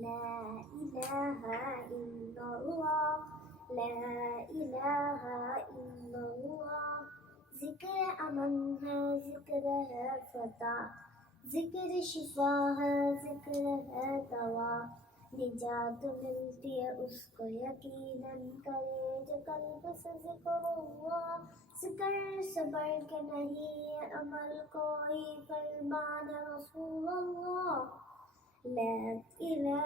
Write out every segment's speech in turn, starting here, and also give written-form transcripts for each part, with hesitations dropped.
لا إله إلا الله لا إله إلا الله ذکر امن ہے ذکر ہے فتح ذکر شفا ہے ذکر ہے دوا نجات ملتی ہے اس کو یقیناً کرے جو قلب سے ذکر ہوا ذکر سے بڑھ کے نہیں ہے عمل کوئی فرمان رسول اللہ لا الہ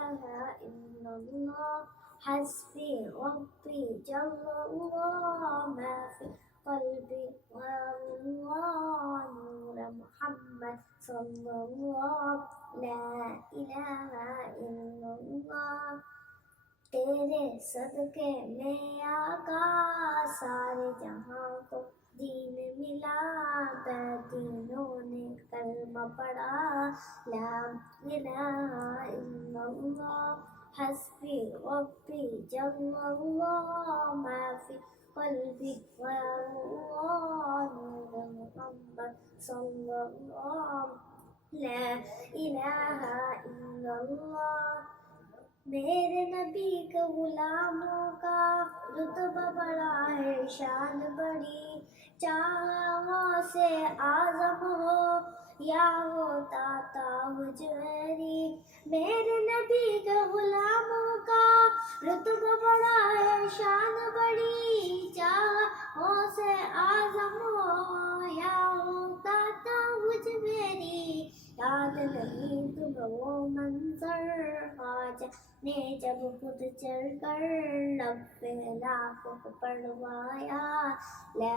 الا اللہ حسبی ربی جل اللہ ما فی قلبی غیر اللہ نور محمد صلی اللہ لا الہ الا اللہ تیرے صدقے میں آقا سارے جہاں کو دین ملا دینوں نے کلمہ پڑھا لا الہ الا اللہ حسبی ربی جل اللہ ما فی قلبی غیر اللہ نور محمد صلی اللہ لا الہ الا اللہ میرے نبی کے غلاموں کا رتبہ بڑا ہے شان بڑی چاہوں سے اعظم ہو یا ہوتا حجویری میرے نبی کے غلاموں کا رتبہ بڑا ہے شان بڑی چاہوں سے اعظم ہو یا ہوتا حجویری یاد نہیں تمہیں وہ منظر خواجہ نے جب خود چل کر لب پہ لاکھوں کو پڑھوایا لا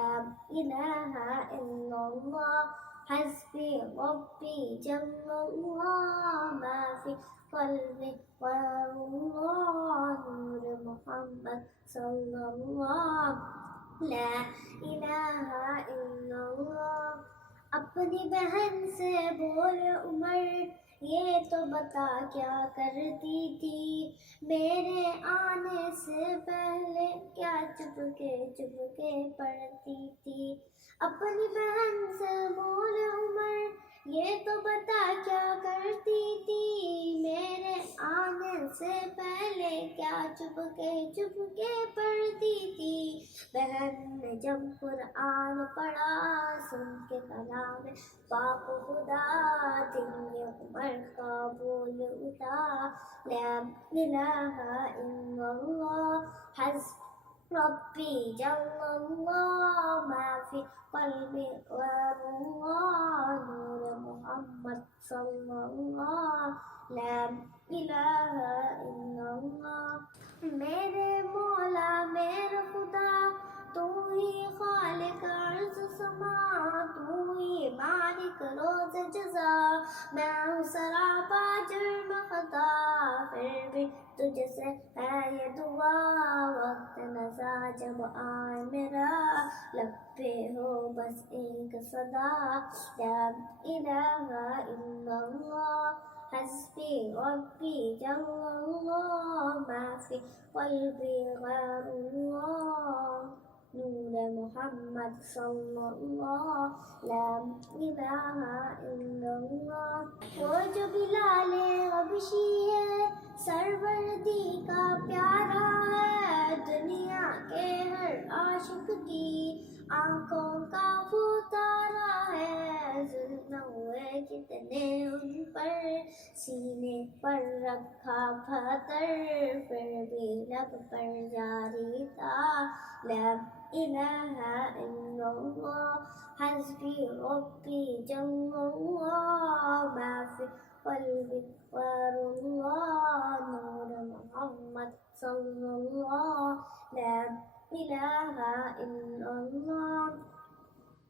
الہ الا اللہ حسبی ربی جل اللہ ما فی قلبی غیر اللہ نور محمد صلی اللہ لا الہ الا اللہ اپنی بہن سے بول عمر یہ تو بتا کیا کرتی تھی میرے آنے سے پہلے کیا چپ کے پڑھتی تھی اپنی بہن سے بول عمر یہ تو بتا کیا کرتی تھی میرے آنے سے پہلے کیا چپ کے پڑھتی تھی بہن نے جب قرآن پڑھا سن کے کلام پاک خدا دل میں عمر کا بول اٹھا لا الہ الا اللہ حسب ربی جل اللہ ما فی قلبی غیر اللہ نور محمد صلی اللہ لا الہ الا اللہ میرے مولا میرے خدا تو ہی خالق عرض سما تو ہی مالک روز جزا میں ہوں سراپا جرم خطا پھر بھی تجھ سے ہے یہ دعا وقت نزا جب آئے میرا لب پہ ہو بس ایک صدا لا الہ الا اللہ حسبی ربی جل اللہ ما فی قلبی غیر اللہ نور محمد صلی اللہ لا الہ الا اللہ وہ جو بلال حبشی ہے سروردی کا پیارا ہے دنیا کے ہر عاشق کی آنکھوں کا وہ تارا ہے ظلم ہوئے کتنے ان پر سینے پر رکھا پتھر پھر بھی لب پر جاری تھا لا الہ الا اللہ حسبی ربی جل اللہ ما فی قلبی غیر اللہ نور محمد صلی اللہ لا الہ الا اللہ